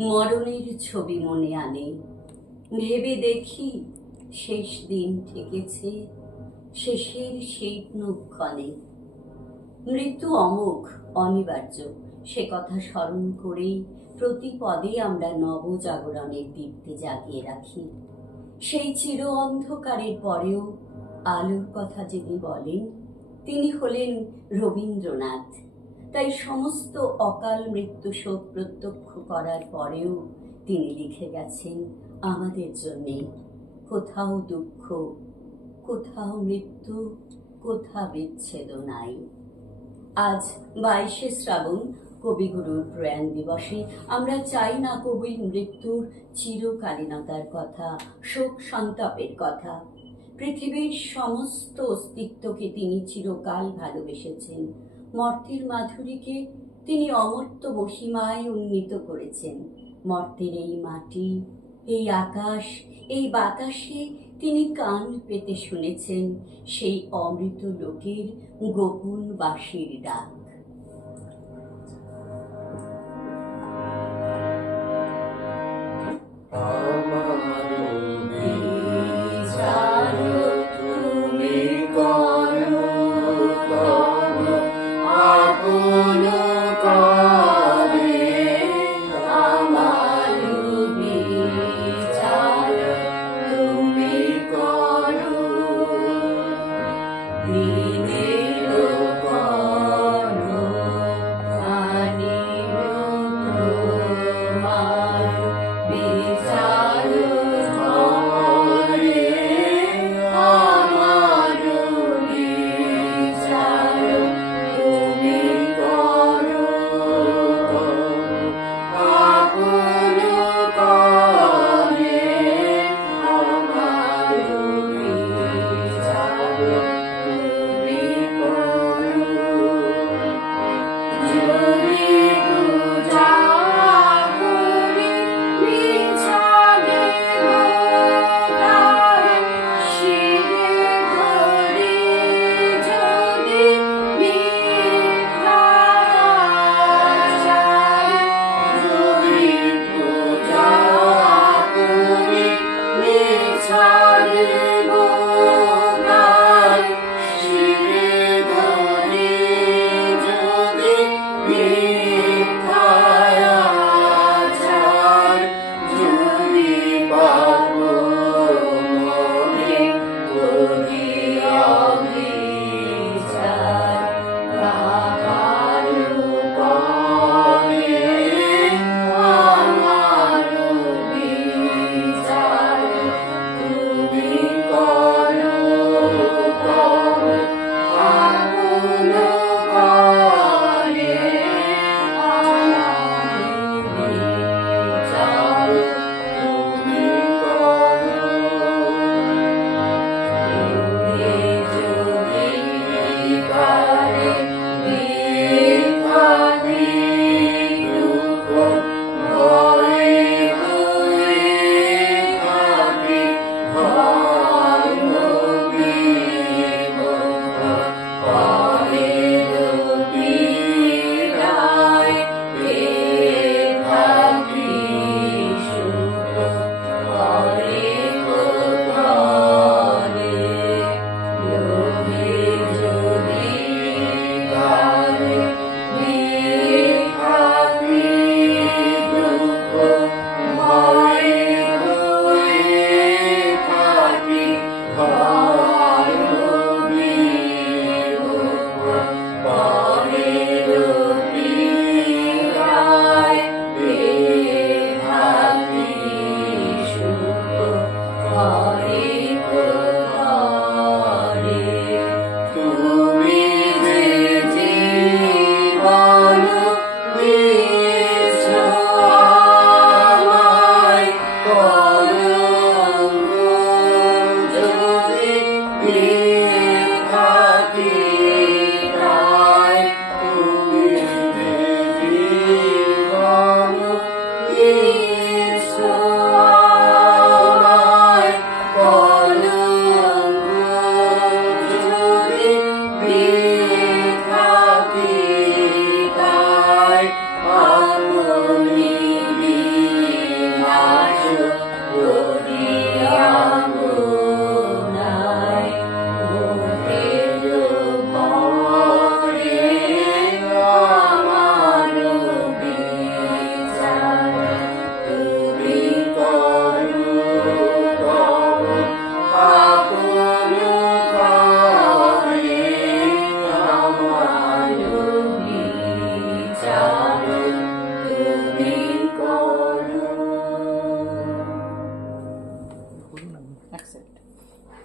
মরণের ছবি মনে আনে, ভেবে দেখি শেষ দিন ঠেকেছে শেষের সেই ক্ষণে। মৃত্যু অমোঘ, অনিবার্য, সে কথা স্মরণ করেই প্রতি পদে আমরা নবজাগরণের দীপ্তি জাগিয়ে রাখি। সেই চির অন্ধকারের পরেও আলোর কথা যিনি বলেন তিনি হলেন রবীন্দ্রনাথ। তাই সমস্ত অকাল মৃত্যু শোক প্রত্যক্ষ করার পরেও তিনি লিখে গেছেন আমাদের জন্যে, কোথাও দুঃখ, কোথাও মৃত্যু, কোথা বিচ্ছেদ নাই। আজ 22শে শ্রাবণ, কবিগুরুর প্রয়াণ দিবসে আমরা চাই না কবির মৃত্যুর চিরকালীনতার কথা, শোক সন্তাপের কথা। পৃথিবীর সমস্ত অস্তিত্বকে তিনি চিরকাল ভালোবেসেছেন, মর্ত্যের মাধুরীকে তিনি অমর্ত্য মহিমায় উন্নীত করেছেন। মর্ত্যের এই মাটি, এই আকাশ, এই বাতাসে তিনি কান পেতে শুনেছেন সেই অমৃত লোকের গোপন বাঁশির ডাক।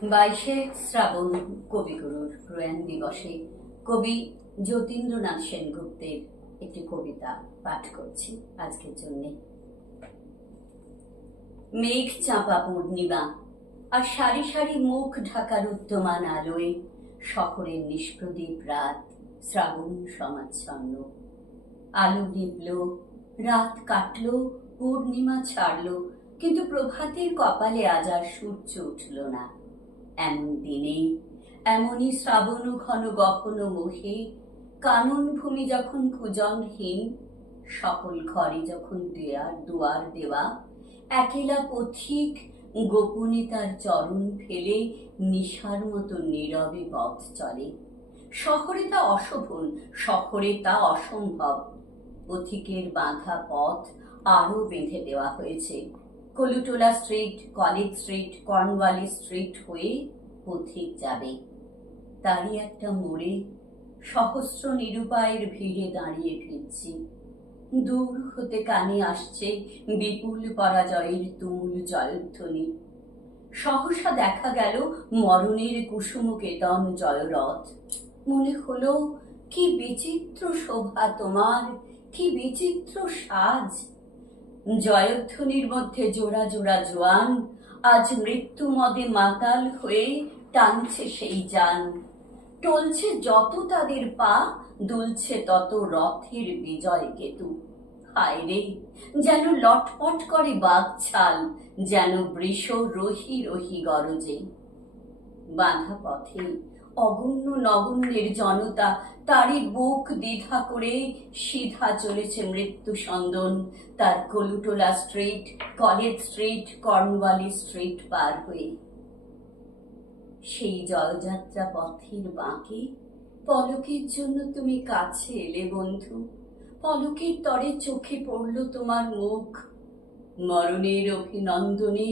22শে শ্রাবণ কবিগুরুর প্রয়াণ দিবসে কবি যতীন্দ্রনাথ সেনগুপ্তের একটি কবিতা পাঠ করছি আজকের জন্য। মেঘ চাপা পূর্ণিমা আর সারি সারি মুখ ঢাকার উদ্যমান আলোয় শহরের নিষ্প্রদীপ রাত শ্রাবণ সমাচ্ছন্ন। আলো নিভল, রাত কাটল, পূর্ণিমা ছাড়ল, কিন্তু প্রভাতের কপালে আজ আর সূর্য উঠল না। এমন দিনেই এমনই শ্রাবণ ঘন গহন মোহে কানন ভূমি যখন কুজনহীন, সকল ঘরে যখন দুয়ার দেওয়া, একেলা পথিক গোপনে তার চরণ ফেলে নিশার মতো নীরবে পথ চলে। শহরে তা অশোভন, শহরে তা অসম্ভব। পথিকের বাঁধা পথ আরো বেঁধে দেওয়া হয়েছে। Kolutola Street, College Street, Cornwallis Street হয়ে পথিক যাবে। তারই একটা মোড়ে সহস্র নিরুপায়ের ভিড়ে দাঁড়িয়ে ফিরছি। দূর হতে কানে আসছে বিপুল পরাজয়ের তুমুল জয়ধ্বনি। সহসা দেখা গেল মরণের কুসুমকেতন জয়রথ। মনে হলো কি বিচিত্র শোভা তোমার, কি বিচিত্র সাজ। জয়ধ্বনির মধ্যে জোড়া জোড়া জোয়ান আজ মৃত্যু মদে মাতাল হয়ে টানছে সেই যান। টলছে যত তাদের পা, দুলছে তত রথের বিজয় কেতু। হায় রে, যেন লটপট করে বাঘছাল, যেন বৃষ রহি রহি গরজে। বাঁধা পথে অগণ্য নগণ্যের জনতা, তারই বুক দ্বিধা করে সিধা চলেছে মৃত্যু সন্দন তার Kolutola Street, College Street, Cornwallis Street পার হয়ে। সেই জয়যাত্রা পথের বাঁকে পলকের জন্য তুমি কাছে এলে বন্ধু। পলকের তরে চোখে পড়ল তোমার মুখ। মরণের অভিনন্দনে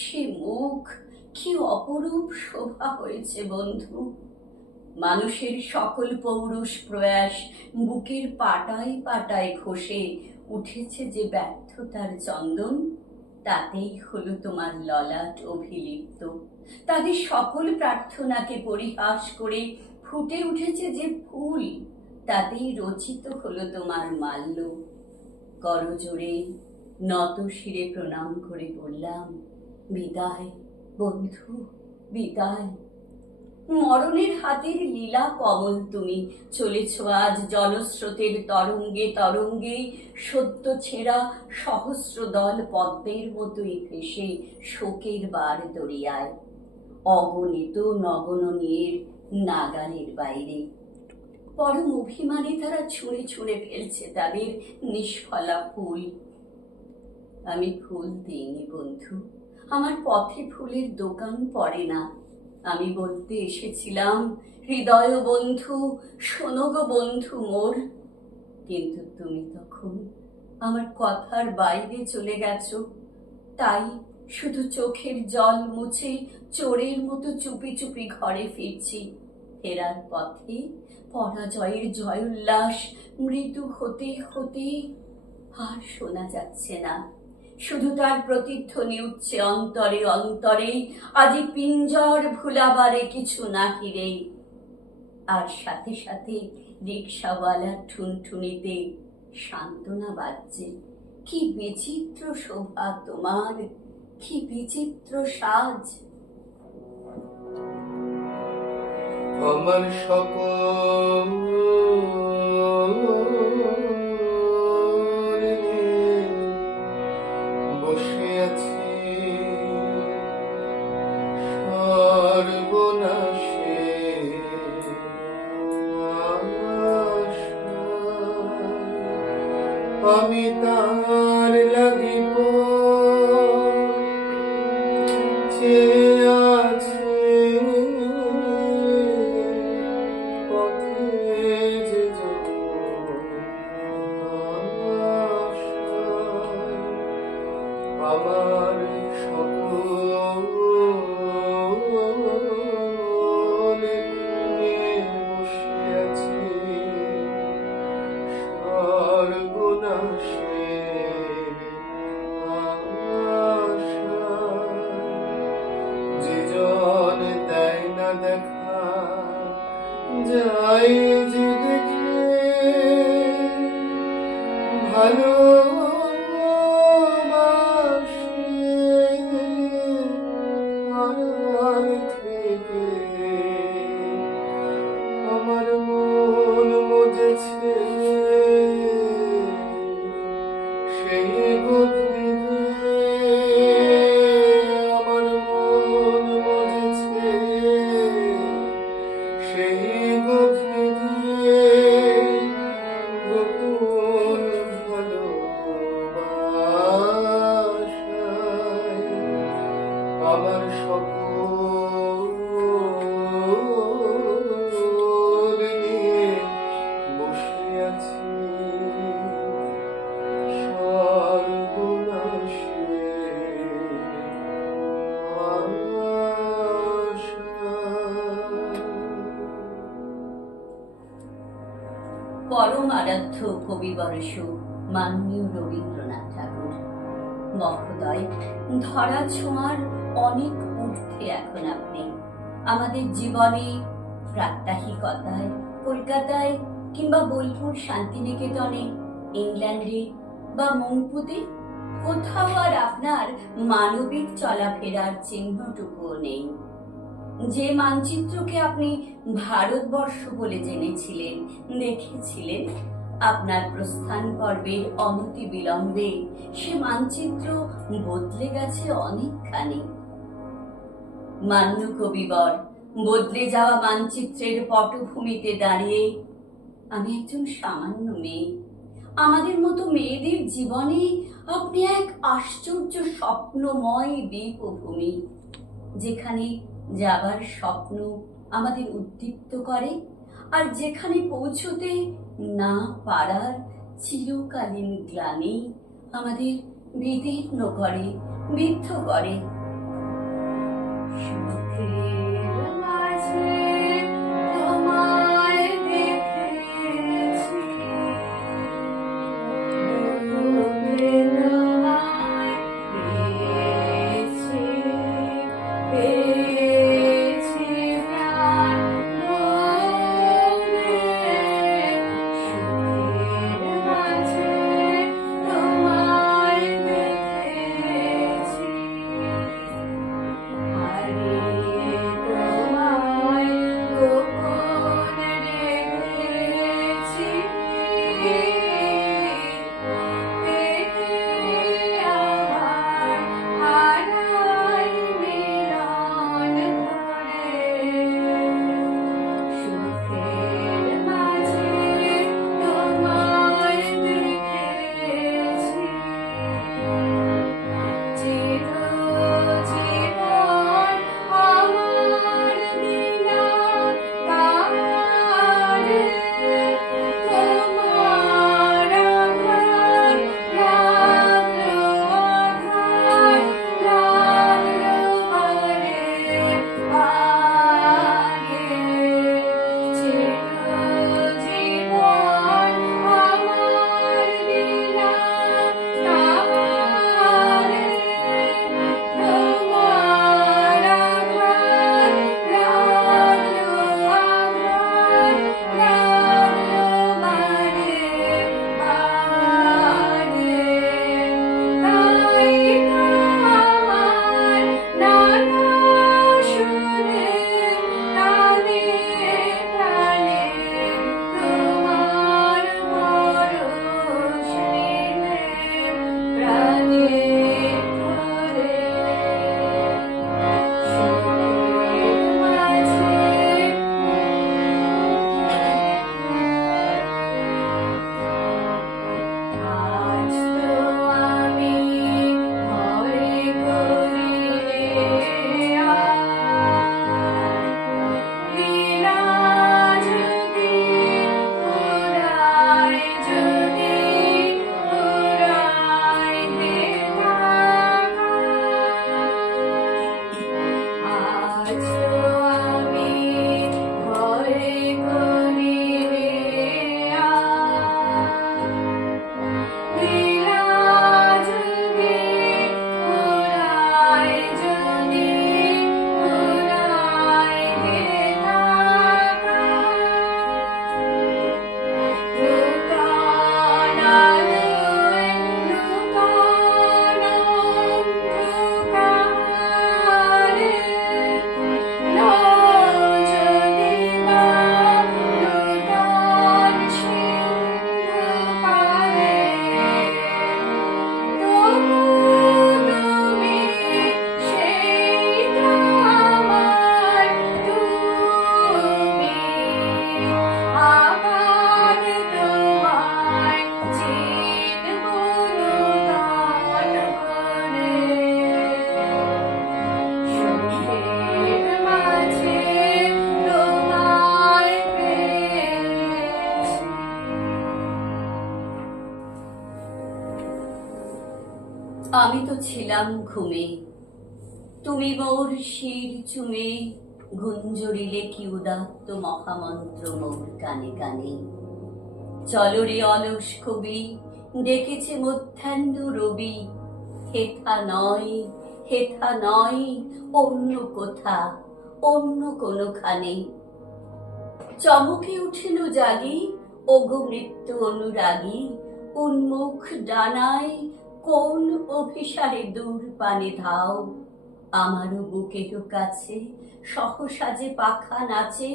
সে মুখ কি অপরূপ শোভা হয়েছে বন্ধু। মানুষের সকল পৌরুষ প্রয়াস বুকের পাটায় পাটায় ঘষে উঠেছে যে ব্যর্থতার চন্দন, তাতেই হলো তোমার ললাট অভিলিপ্ত। তাদের সকল প্রার্থনাকে পরিহাস করে ফুটে উঠেছে যে ফুল, তাতেই রচিত হলো তোমার মাল্য। করজোড়ে নত শিরে প্রণাম করে বললাম, বিদায় বন্ধু, বিদায়। মরণের হাতের লীলা কমল তুমি, চলেছ আজ জলস্রোতের তরঙ্গে তরঙ্গে, সদ্য ছেঁড়া সহস্র দল পদ্মের মতোই ভেসে শোকের বার দরিয়ায়। অগণিত নগণনীর নাগালের বাইরে পরম অভিমানে তারা ছুঁড়ে ছুঁড়ে ফেলছে তাদের নিষ্ফলা ফুল। আমি ফুল দিইনি বন্ধু, আমার পথে ফুলের দোকান পড়ে না। আমি বলতে এসেছিলাম, হৃদয় বন্ধু, শোনো গো বন্ধু মোর। কিন্তু তুমি তখন আমার কথার বাইরে চলে গেছো। তাই শুধু চোখের জল মুছে চোরের মতো চুপি চুপি ঘরে ফিরছি। ফেরার পথে পরাজয়ের জয়োল্লাস মৃদু হতে হতে আর শোনা যাচ্ছে না। শুধু তার প্রতিধ্বনি উঠছে অন্তরে অন্তরে, আজি পিঞ্জর ভুলাবারে কিছু নাহি রে। আর সাথে সাথে রিক্সাওয়ালার ঠুনঠুনিতে সান্ত্বনা বাজছে, কি বিচিত্র শোভা তোমার, কি বিচিত্র সাজ। আমার সকল বসে আছি সর্বনাশে আমি তার লাগিব আমার সকলে নিয়ে বসে আছি সর্বনাশে আশায়। যে জন আমার মন মজেছে, সেই গভীরে গোপন ভালোবাসায় আমার সকল নিয়ে বসে আছি সর্বনাশে পরম আরাধ্য কবিবর্ষ মাননীয় রবীন্দ্রনাথ ঠাকুর মহোদয়, ধরা ছোঁয়ার অনেক ঊর্ধ্বে এখন আপনি। আমাদের জীবনে প্রাত্যহিকতায়, কলকাতায় কিংবা বোলপুর শান্তিনিকেতনে, ইংল্যান্ডে বা মংপুতে কোথাও আর আপনার মানবিক চলাফেরার চিহ্নটুকুও নেই। যে মানচিত্রকে আপনি ভারতবর্ষ বলে জেনেছিলেন, দেখেছিলেন, আপনার প্রস্থান পর্বের অনতি বিলম্বে সে মানচিত্র বদলে গেছে অনেকখানি। মান্য কবিবর, বদলে যাওয়া মানচিত্রের পটভূমিতে দাঁড়িয়ে আমি একজন সামান্য মেয়ে। আমাদের মতো মেয়েদের জীবনে আপনি এক আশ্চর্য স্বপ্নময় দ্বীপভূমি, যেখানে যাবার স্বপ্ন আমাদের উদ্দীপ্ত করে আর যেখানে পৌঁছতে না পারার চিরকালীন গ্লানি আমাদের বিদীর্ণ করে, বিদ্ধ করে। সুখের মাঝে তোমায় দেখেছি, দুঃখের তোমায় পেয়েছি, পেয়েছি প্রাণ ভরে। সুখের মাঝে তোমায় দেখেছি, হারিয়ে তোমায় গোপনে রেখেছি, আবার হারাই মিলন ধরে। সুখের মাঝে তোমায় দেখেছি, চিরজীবন আমার বিনা কারে তোমার আঘাত লাগলো, আঘাত লাগলো বারে বারে। চিরজীবন আমার বিনা কারে তোমার আঘাত লাগলো, আঘাত লাগলো বারে বারে। তাই তো আমার নানা সুরে প্রাণে প্রাণে তোমার পরশ নিলে প্রাণে ধরে। সুখের মাঝে আজ তো আমি ঘরে ঘরে লীলা যদি ফুরায়, যদি ফুরায় দেখা আমি তো ছিলাম ঘুমে, তুমি মোর শির চুমে গুঞ্জরিলে কি উদাত্ত মহামন্ত্র মোর কানে কানে। চলো রে অলস কবি, ডেকেছে মধ্যাহ্ন রবি, হেথা নয়, হেথা নয়, অন্য কোথা, অন্য কোনোখানে। চমকে উঠিল জাগি, ওগো মৃত্যু অনুরাগী, উন্মুখ ডানায় কোন অভিসারে দূর পানে ধাও। আমারও বুকের কাছে সহসা যে পাখা নাচে,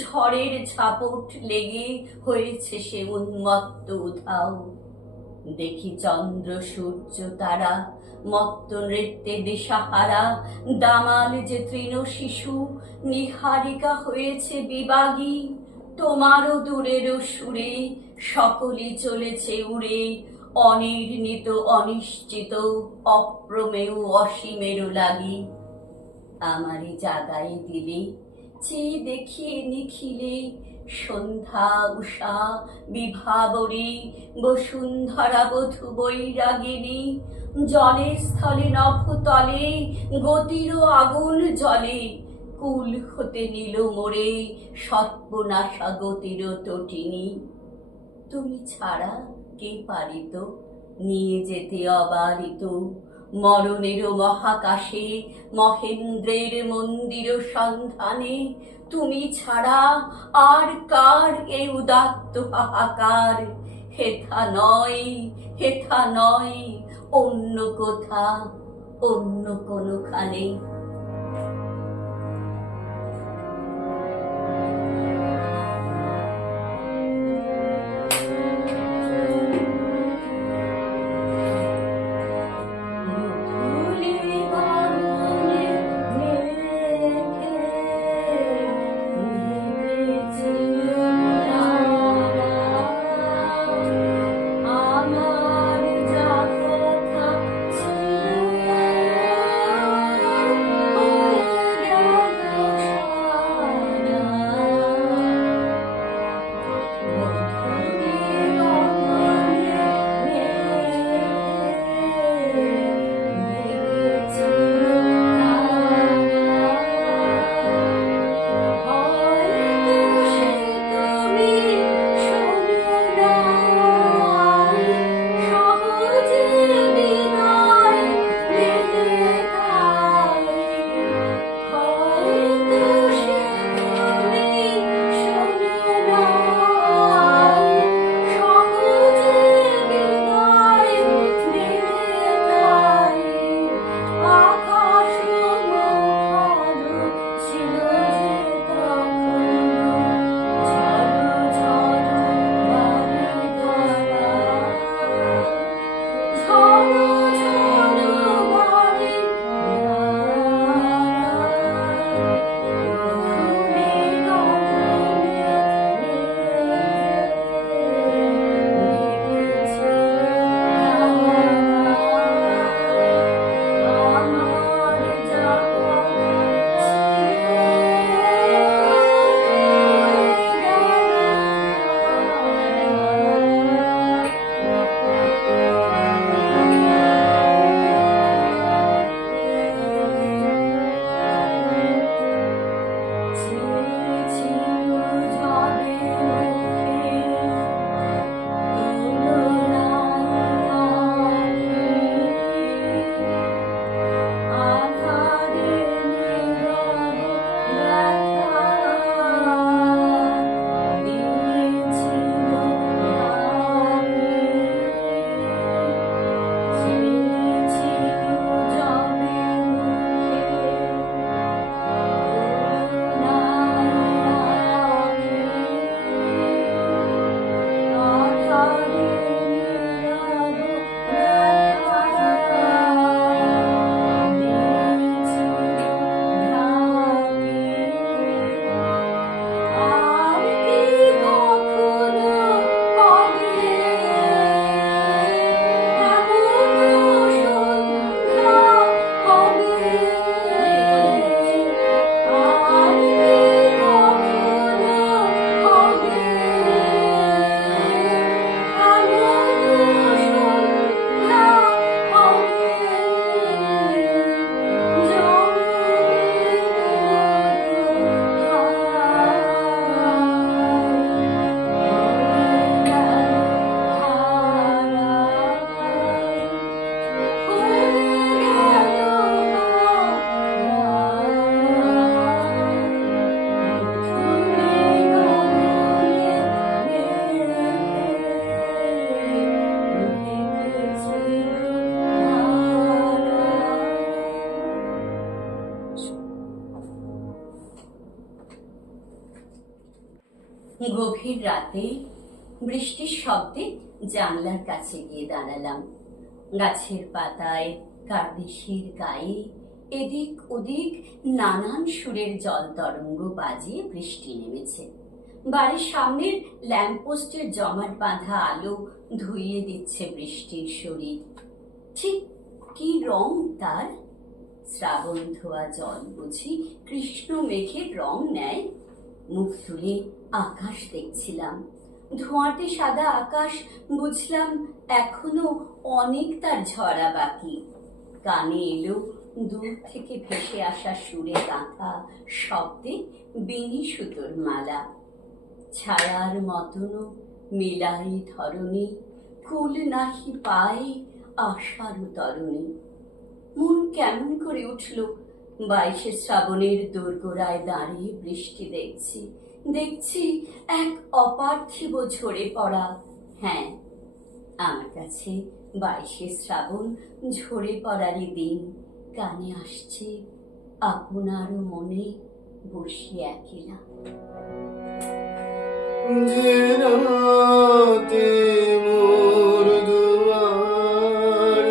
ঝড়ের ঝাপট লেগে হয়েছে সে উন্মত্ত উধাও। দেখি চন্দ্র সূর্য তারা মত্ত নৃত্যে দিশাহারা, দামাল যে তৃণ শিশু নিহারিকা হয়েছে বিবাগী। তোমারও দূরের সুরে সকলে চলেছে উড়ে, অনির্ণিত অনিশ্চিত অপ্রমেয় অসীমের লাগি। আমারে জাগাই দিলে চেয়ে দেখিয়ে নিখিলে, সন্ধ্যা উষা বিভাবরী বসুন্ধরা বধূ বৈরাগিনী। জলে স্থলে নভতলে গতিরও আগুন জলে, কুল হতে নিল মোরে সর্বনাশা গতির তটিনী। তুমি ছাড়া কে পারিত নিয়ে যেতে অবারিত মরণের মহাকাশে মহেন্দ্রের মন্দির সন্ধানে। তুমি ছাড়া আর কার এ উদাত্ত হাহাকার, হেথা নয়, হেথা নয়, অন্য কোথা, অন্য কোনোখানে। গভীর রাতে বৃষ্টির শব্দে জানলার কাছে গিয়ে দাঁড়ালাম। গাছের পাতায়, কার্নিশের গায়ে এদিক ওদিক নানান সুরের জল তরঙ্গ বাজিয়ে বৃষ্টি নেমেছে। বাড়ির সামনের ল্যাম্পপোস্টের জমাট বাঁধা আলো ধুইয়ে দিচ্ছে বৃষ্টির শরীর। ঠিক কি রং তার! শ্রাবণ ধোয়া জল বুঝি কৃষ্ণ মেঘের রং নেয়। মুখ তুলে আকাশ দেখছিলাম, ধোঁয়াটে সাদা আকাশ। বুঝলাম এখনো অনেক তার ঝরা বাকি। কানে এলো দূর থেকে ভেসে আসা সুরে গাঁথা শব্দে বেণী সুতোর মালা। ছায়ার মতনও মেলাই ধরণী, কুল নাহি পাই আশার তরণী। মন কেমন করে উঠল 22শে শ্রাবণের দোরগোড়ায় দাঁড়িয়ে বৃষ্টি দেখছি। দেখছি এক অপার্থিব ঝরে পড়া। হ্যাঁ, আমার কাছে 22শে শ্রাবণ ঝরে পড়ারই দিন। কানে আসছে আপনার মনে বসে একলা। যে রাতে মোর দুয়ার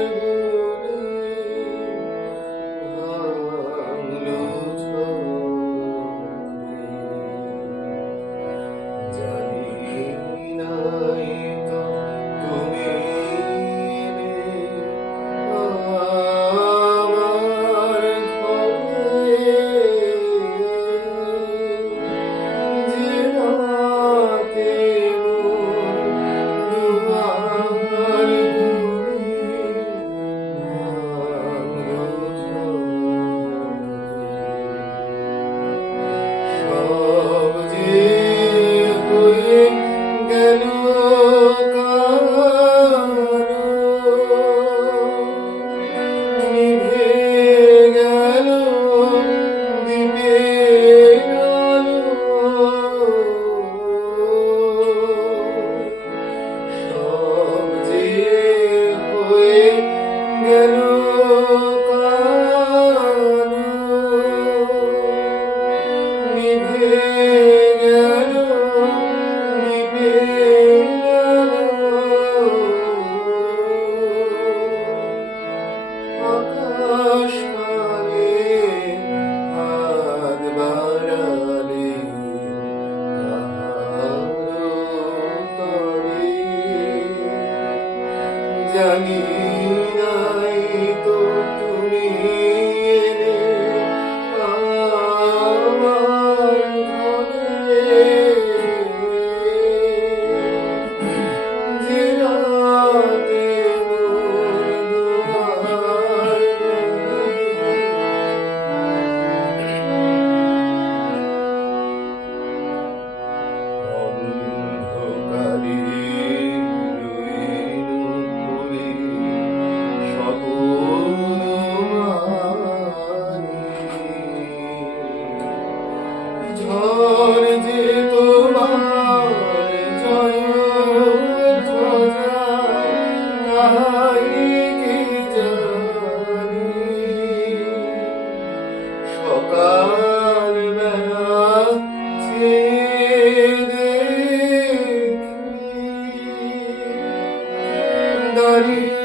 ভাঙলো ঝড়ে, জানি নাই তো তুমি আমার ঘরে। যে রাতে মোর দুয়ার ভাঙলো ঝড়ে, সব যে হয়ে গেল নিভে গেল দ্বীপের আলো, সব যে হয়ে গেল নিভে গেল দ্বীপের আলো। আকাশ পানে হাত বাড়ালে কাহারো তরে, জানি নাই তো তুমি এলে আমার ঘরে। যে রাতে মোর দুয়ার অন্ধকারে রইল পড়ে স্বপন মানি। ঝড় যে তোমার জয় ধ্বজা, তাই কি জানি। সকাল বেলা চেয়ে দেখি দাঁড়িয়ে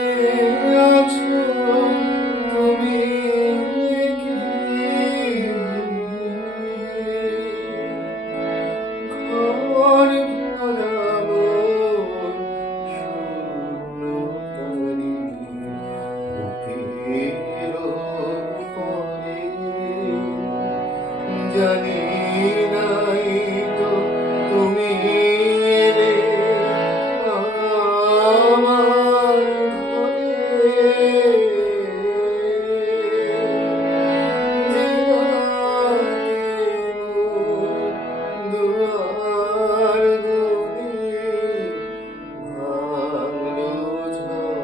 আছো তুমি কি। ঘর ভরা মন শূন্য তারি, বুকের উপরে, জানি নাই তো তুমি এলে আমার ঘরে। যে রাতে মোর দুয়ার ভাঙলো ঝড়ে।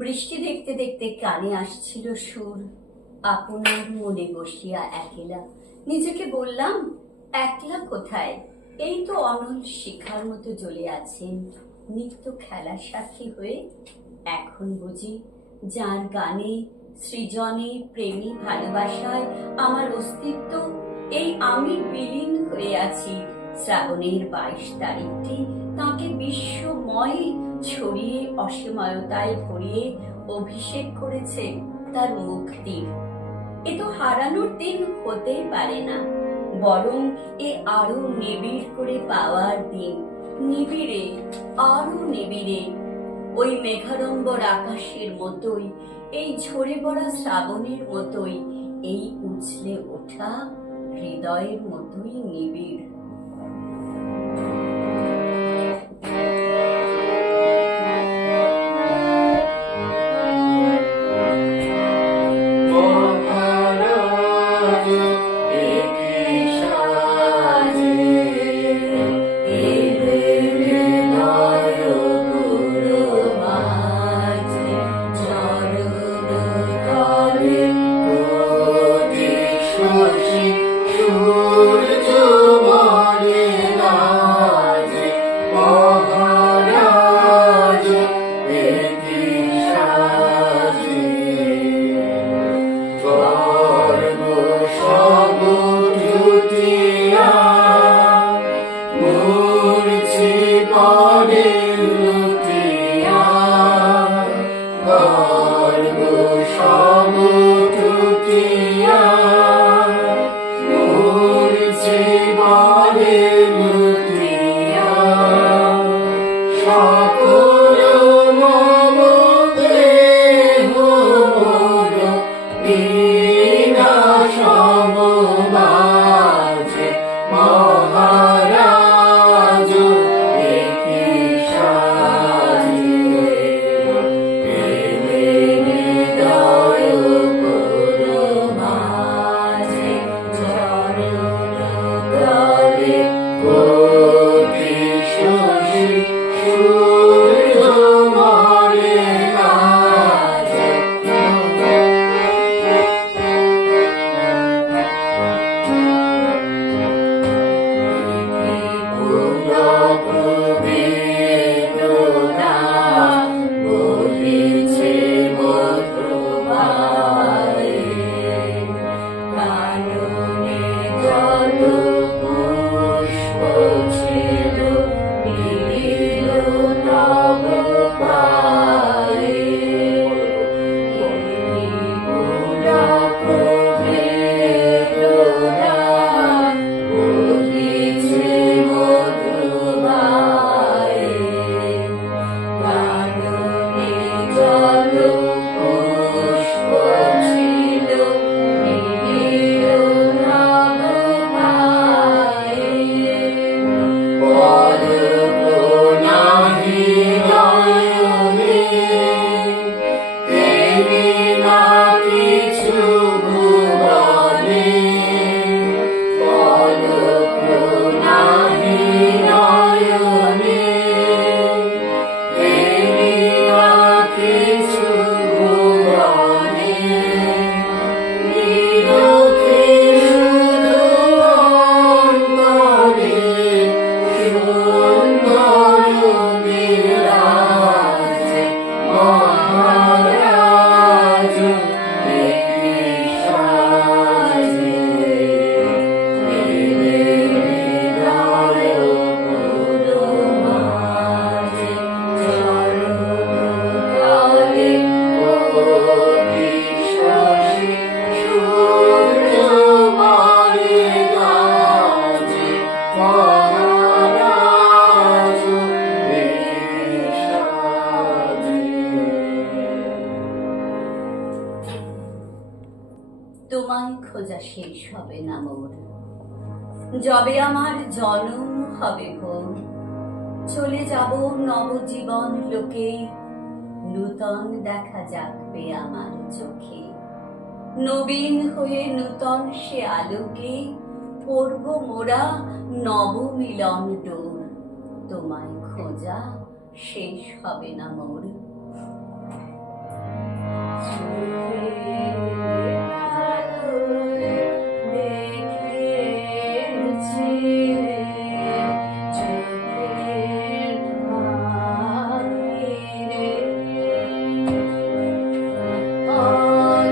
বৃষ্টি দেখতে দেখতে কানে আসছিল সুর আপনার মনে বসিয়া একলা। নিজেকে বললাম, একলা কোথায়? এই তো অনল শিখার মতো জ্বলে আছেন নিত্য খেলার সাথী হয়ে। এখন বুঝি যার গানে সৃজনে, প্রেমী, ভালোবাসায় আমার অস্তিত্ব, এই আমি বিলীন হয়ে আছি। শ্রাবণের 22 তারিখটি তাকে বিশ্বময় ছড়িয়ে অসীমতায় ভরিয়ে অভিষেক করেছে তার মুক্তির। এ তো হারানোর দিন হতেই পারে না, বরং এ আরো নিবিড় করে পাওয়ার দিন। নিবিড়ে, আরো নিবিড়ে, ওই মেঘাড়ম্বর আকাশের মতোই, এই ঝরে পড়া শ্রাবণের মতোই, এই উছলে ওঠা হৃদয়ের মতোই নিবিড়। মহারাজ একই সাজে এলে হৃদয় পুরো মাঝে, চরণ তলে কোটি শশী সূর্য মরে লাজে। মহারাজ একই সাজে গর্ব সব টুটিয়া মূর্ছি পড়ে লুটিয়া। গর্ব সব টুটিয়া মূর্ছি পড়ে লুটিয়া। সকল মম দেহ মোর বিনাশম মাঝে। মহারাজ একই সাজে এলে হৃদয় পুরো মাঝে, চরণ তলে কোটি শশী সূর্য মরে লাজে। পুলক বেদনা বহিছে মধুবায়ে। কাননে যত পুষ্প ছিল নীল নব পায়ে। পুলক বেদনা বহিছে মধুবায়ে। কাননে যত পুষ্প ছিল নীল নব পায়ে। পলক নাহি নয়নে এলি না কিছু ভুবনে। পলক নাহি নয়নে এলি না কিছু ভুবনে। নিরখে শুধু অন্তরে সুন্দর বিরাজে। মহারাজ একই সাজে এলে হৃদয় পুরো মাঝে, চরণ তলে কোটি শশী সূর্য মরে লাজে। মহারাজ একই সাজে। তোমায় খোঁজা শেষ হবে না মোর, যবে আমার জন্ম হবে ভোর। চলে যাব নবজীবন লোকে, নূতন দেখা যাবে আমার চোখে। নবীন হয়ে নূতন সে আলোকে পড়ব মোরা নবমিলন ডোর। তোমায় খোঁজা শেষ হবে না মোর। আর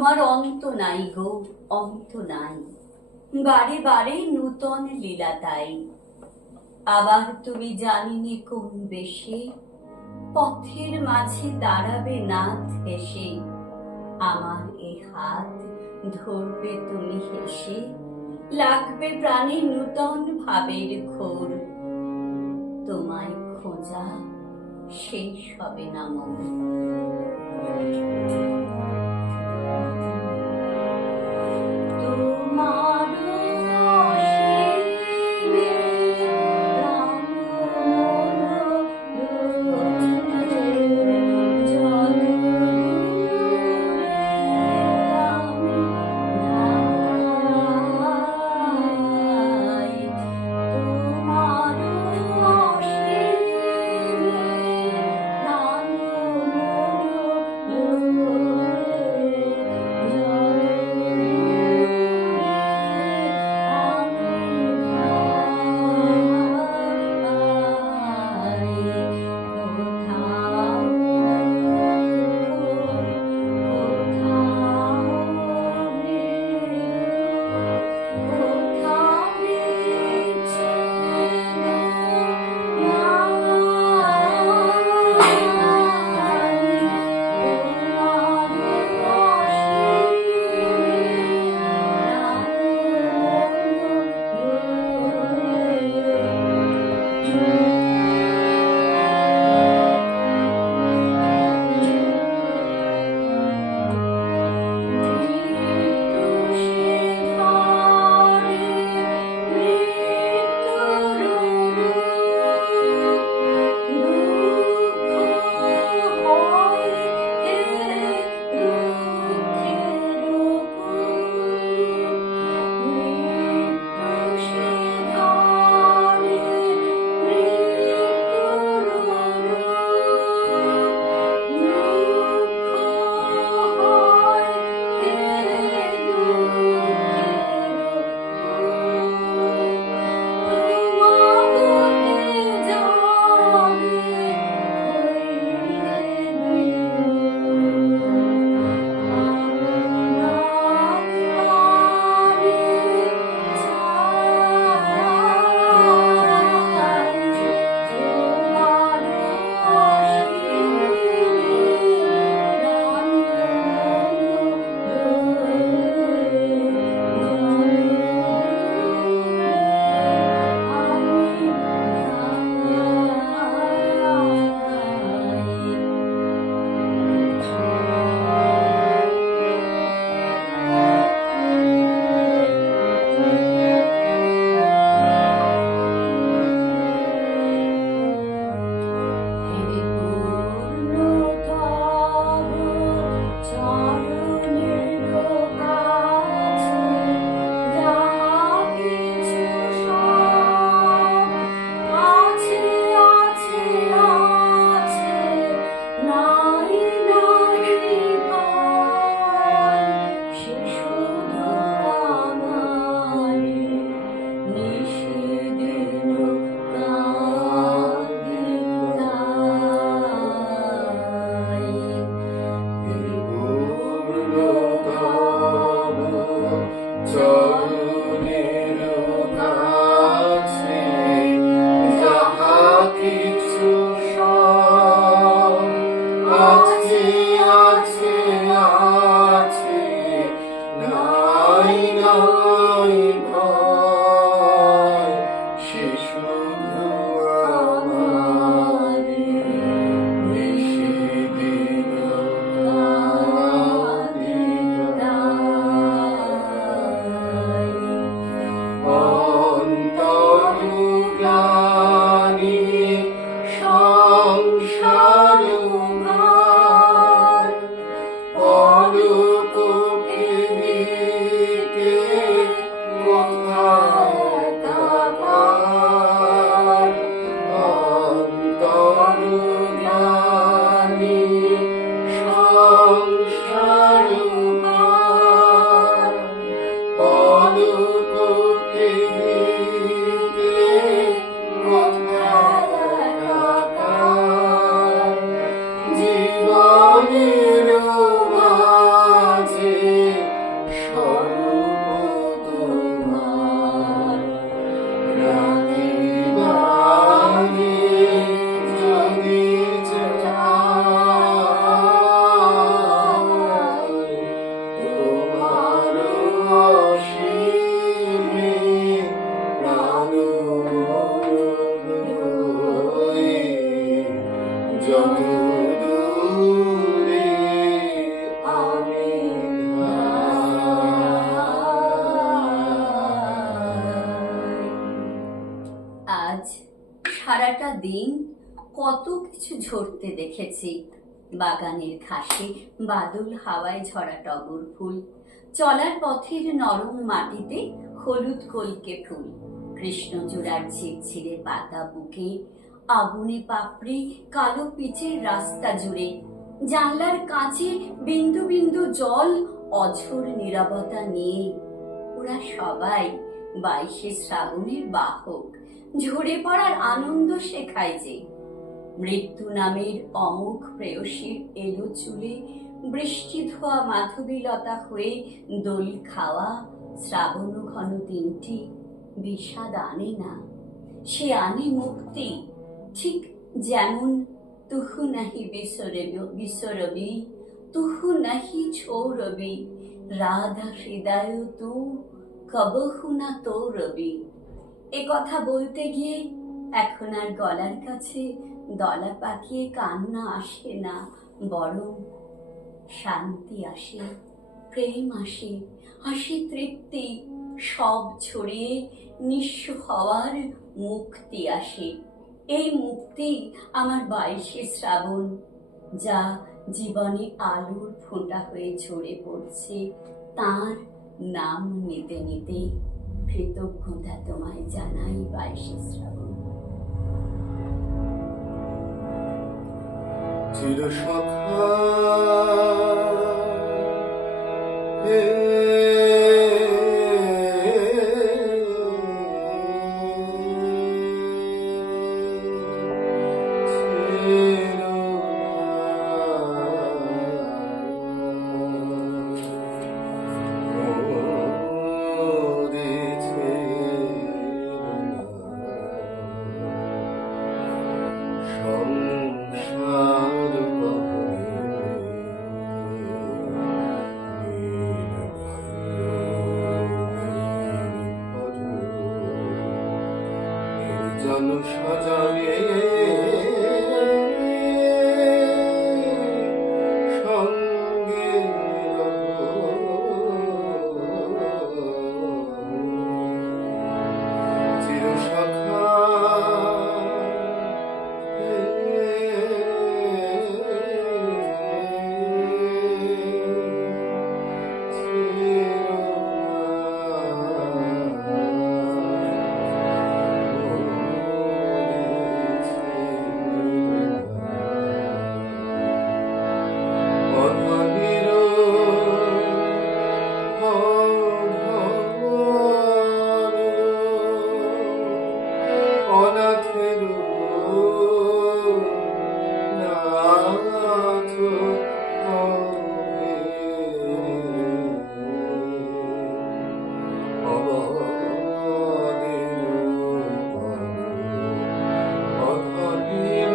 তোমার অন্ত নাই গো, অন্ত নাই, বারে বারে নূতন লীলা তাই। আবার তুমি জানিনি কোন বেশে পথের মাঝে দাঁড়াবে নাথ হেসে, আমার এ হাত ধরবে তুমি হেসে, লাগবে প্রাণে নূতন ভাবের ঘোর, তোমায় খোঁজা শেষ হবে না মন। তোমার অসীমে প্রাণ মন রয়েছে, যত দূরে আমি ধাই। তোমার অসীমে প্রাণ মন রয়েছে, যত সারাটা দিন কত কিছু ঝরতে দেখেছি। বাগানের ঘাসে বাদল হাওয়ায় ঝরা টগর ফুল, চলার পথের নরম মাটিতে হলুদ কলকে ফুল, কৃষ্ণচূড়ার ঝিরঝিরে পাতা বুকে, আগুনে পাপড়ি কালো পিচের রাস্তা জুড়ে, জানলার কাঁচে বিন্দু বিন্দু জল অঝোর নীরবতা নিয়ে। ওরা সবাই 22শে শ্রাবণের বাহক, ঝরে পড়ার আনন্দ শেখায় যে। মৃত্যু নামের অমোঘ প্রেয়সীর এলো চুলে বৃষ্টি ধোয়া মাধবীলতা হয়ে দোল খাওয়া শ্রাবণ ঘন দিনটি বিষাদ আনে না, সে আনে মুক্তি। ঠিক যেমন তুহু নাহি বিসরবি, তুহু নাহি ছোড়বি, রাধা হৃদয় তু কবহু না তোরবি। এ কথা বলতে গিয়ে এখন আর গলার কাছে দলা পাকিয়ে কান্না আসে না, বরং শান্তি আসে, প্রেম আসে, আসে তৃপ্তি, সব ছড়িয়ে নিঃস্ব হওয়ার মুক্তি আসে। এই মুক্তি আমার 22শে শ্রাবণ, যা জীবনে আলোর ফোঁটা হয়ে ঝরে পড়ছে তার নাম নিতে নিতে। কৃতজ্ঞতা তোমায় জানাই 22শে শ্রাবণ। চিরসখা জন সজনে সঙ্গে চিরসখা অনাথের নাথ হবে অবাদের অধনীর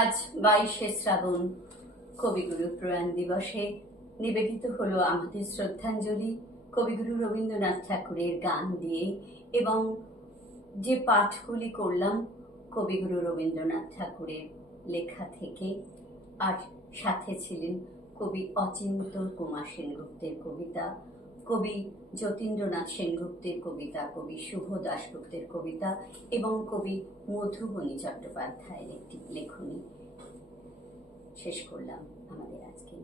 আজ 22শে শ্রাবণ কবিগুরু প্রয়াণ দিবসে নিবেদিত হলো আমাদের শ্রদ্ধাঞ্জলি কবিগুরু রবীন্দ্রনাথ ঠাকুরের গান দিয়ে, এবং যে পাঠগুলি করলাম কবিগুরু রবীন্দ্রনাথ ঠাকুরের লেখা থেকে। আর সাথে ছিলেন কবি অচিন্ত কুমার সেনগুপ্তের কবিতা, কবি যতীন্দ্রনাথ সেনগুপ্তের কবিতা, কবি শুভ দাশগুপ্তের কবিতা এবং কবি মধুবনী চট্টোপাধ্যায়ের একটি লেখনী। শেষ করলাম আমাদের আজকের